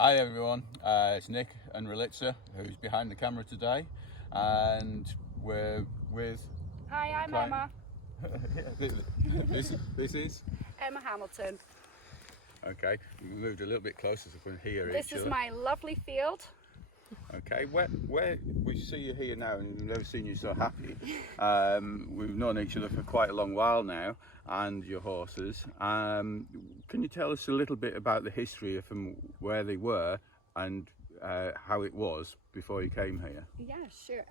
Hi everyone, it's Nick and Relitza who's behind the camera today, and we're with. Hi, I'm Client. Emma. This is Emma Hamilton. okay. We moved a little bit closer so we can hear This each is other. my lovely field. Okay, where we see you here now, and we've never seen you so happy. We've known each other for quite a long while now, and your horses. Can you tell us a little bit about the history from where they were and how it was before you came here? Yeah, sure.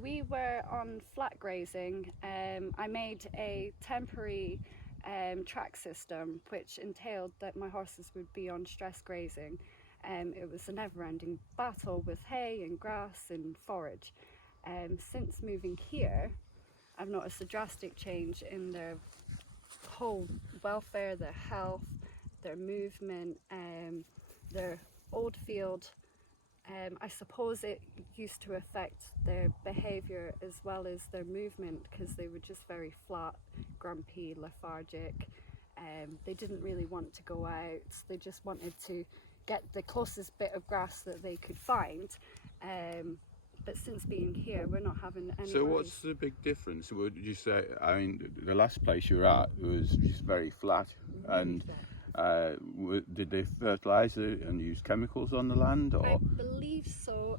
We were on flat grazing. I made a temporary track system which entailed that my horses would be on stress grazing. It was a never-ending battle with hay and grass and forage. Since moving here, I've noticed a drastic change in their whole welfare, their health, their movement, their old field. I suppose it used to affect their behaviour as well as their movement, because they were just very flat, grumpy, lethargic. They didn't really want to go out. They just wanted to get the closest bit of grass that they could find. But since being here, we're not having any So worries. what's the big difference? Would you say, I mean, the last place you were at was just very flat, and did they fertilise it and use chemicals on the land, or? I believe so.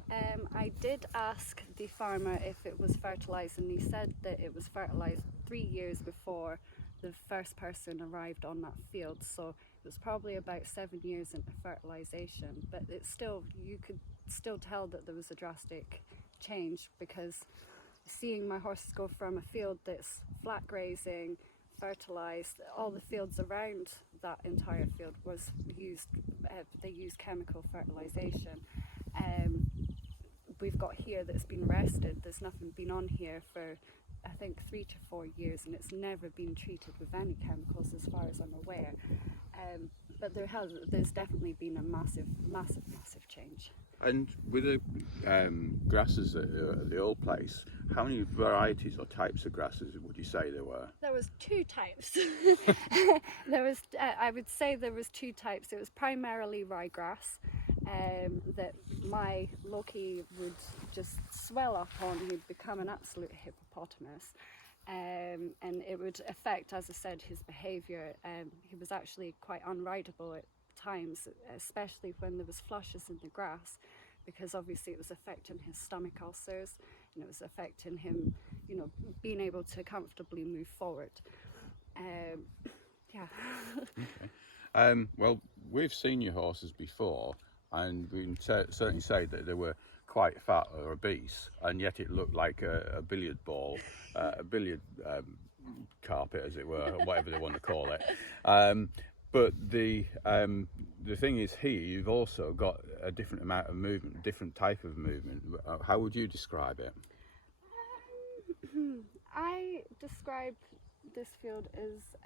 I did ask the farmer if it was fertilised, and he said that it was fertilised 3 years before the first person arrived on that field. So it was probably about 7 years into fertilisation, but it's still, you could still tell that there was a drastic change, because seeing my horses go from a field that's flat grazing, fertilised, all the fields around that entire field was used, they used chemical fertilisation. We've got here that's been rested, there's nothing been on here for I think 3 to 4 years, and it's never been treated with any chemicals as far as I'm aware. But there's definitely been a massive change. And with the grasses at the old place, how many varieties or types of grasses would you say there were? There was 2 types. I would say there was 2 types. It was primarily ryegrass that my Loki would just swell up on. He'd become an absolute hippopotamus. And it would affect, as I said, his behaviour. He was actually quite unrideable at times, especially when there was flushes in the grass, because obviously it was affecting his stomach ulcers, and it was affecting him, being able to comfortably move forward. Yeah. Okay. Well, we've seen your horses before, and we can certainly say that they were quite fat or obese, and yet it looked like a billiard ball, a billiard carpet, as it were, or whatever they want to call it. But the thing is, here you've also got a different amount of movement, different type of movement. How would you describe it? I describe this field as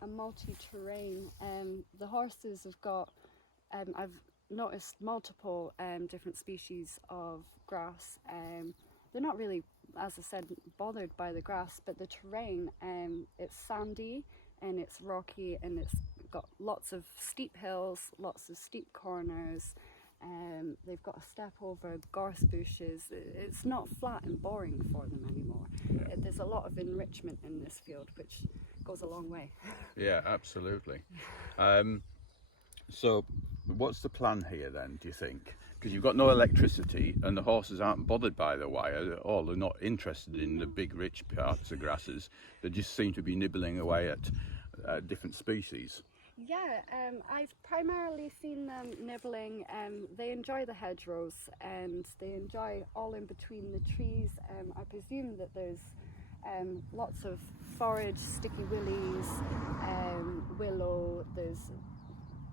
a multi-terrain. The horses have got, I've noticed multiple different species of grass. They're not really, as I said, bothered by the grass, but the terrain, it's sandy and it's rocky, and it's got lots of steep hills, lots of steep corners. They've got to step over gorse bushes. It's not flat and boring for them anymore. Yeah. There's a lot of enrichment in this field, which goes a long way. Yeah, absolutely. So what's the plan here then, do you think? Because you've got no electricity, and the horses aren't bothered by the wire at all. They're not interested in the big rich parts of grasses. They just seem to be nibbling away at different species. Yeah, I've primarily seen them nibbling. They enjoy the hedgerows, and they enjoy all in between the trees. I presume that there's lots of forage, sticky willies, willow. There's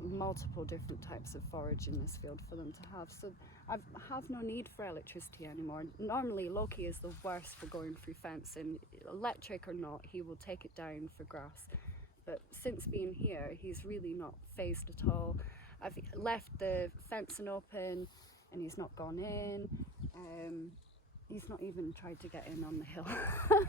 multiple different types of forage in this field for them to have. So I have no need for electricity anymore. Normally Loki is the worst for going through fencing. Electric or not, he will take it down for grass. But since being here, he's really not phased at all. I've left the fencing open and he's not gone in. He's not even tried to get in on the hill.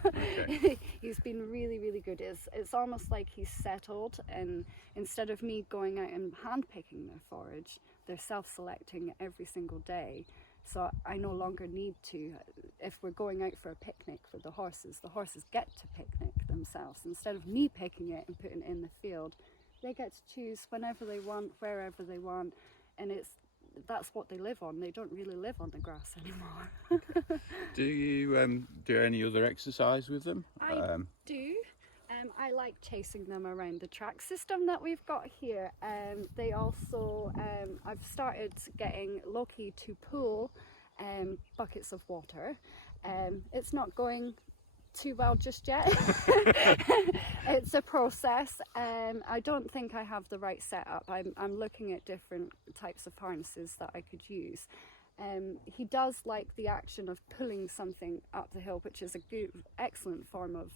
Okay. He's been really, really good. It's almost like he's settled, and instead of me going out and hand-picking their forage, they're self-selecting every single day. So I no longer need to. If we're going out for a picnic for the horses get to picnic themselves. Instead of me picking it and putting it in the field, they get to choose whenever they want, wherever they want, and that's what they live on. They don't really live on the grass anymore. Do you do any other exercise with them? I do. I like chasing them around the track system that we've got here. They also, I've started getting Loki to pull buckets of water. It's not going too well just yet. It's a process. I don't think I have the right setup. I'm looking at different types of harnesses that I could use. He does like the action of pulling something up the hill, which is a good, excellent form of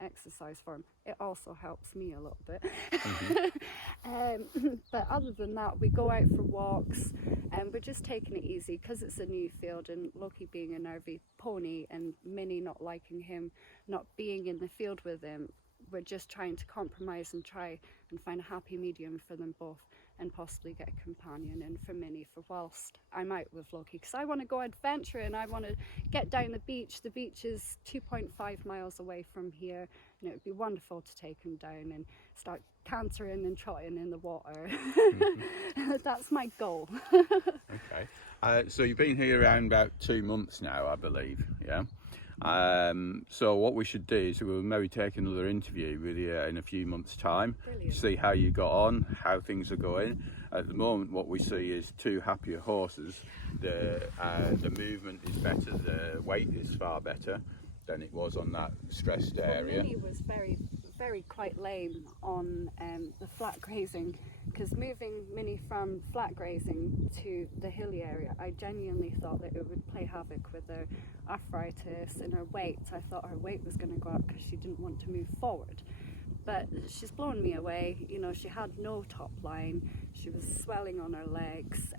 exercise for him. It also helps me a little bit. But other than that, we go out for walks, and we're just taking it easy because it's a new field, and Loki being a nervy pony and Minnie not liking him, not being in the field with him, we're just trying to compromise and try and find a happy medium for them both, and possibly get a companion in for Minnie for whilst I'm out with Loki, because I want to go adventuring. I want to get down the beach. The beach is 2.5 miles away from here, and it would be wonderful to take him down and start cantering and trotting in the water. That's my goal. Okay. So you've been here around about 2 months now, I believe, yeah? So what we should do is we'll maybe take another interview with you in a few months' time. Brilliant. See how you got on, how things are going. At the moment, what we see is 2 happier horses. The movement is better, the weight is far better than it was on that stressed area. Minnie was very quite lame on the flat grazing, because moving Minnie from flat grazing to the hilly area, I genuinely thought that it would play havoc with her arthritis and her weight. I thought her weight was going to go up because she didn't want to move forward. But she's blown me away. You know, she had no top line, she was swelling on her legs,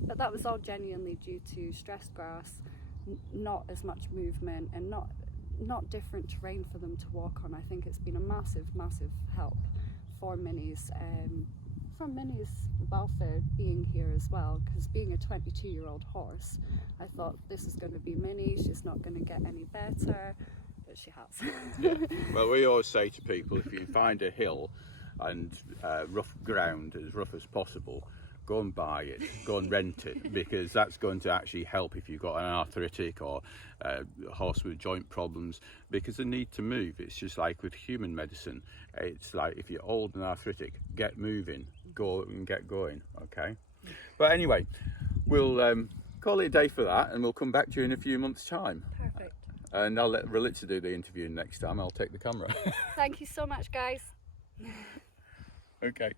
but that was all genuinely due to stressed grass, not as much movement, and not different terrain for them to walk on. I think it's been a massive help for Minnie's welfare being here as well, because being a 22-year-old horse, I thought this is going to be Minnie, she's not going to get any better, but she has. Yeah. Well, we always say to people, if you find a hill and rough ground, as rough as possible, go and buy it, go and rent it, because that's going to actually help if you've got an arthritic or a horse with joint problems, because they need to move. It's just like with human medicine. It's like if you're old and arthritic, get moving, go and get going, okay? But anyway, we'll call it a day for that, and we'll come back to you in a few months' time. Perfect. And I'll let Relitza do the interview next time. I'll take the camera. Thank you so much, guys. Okay.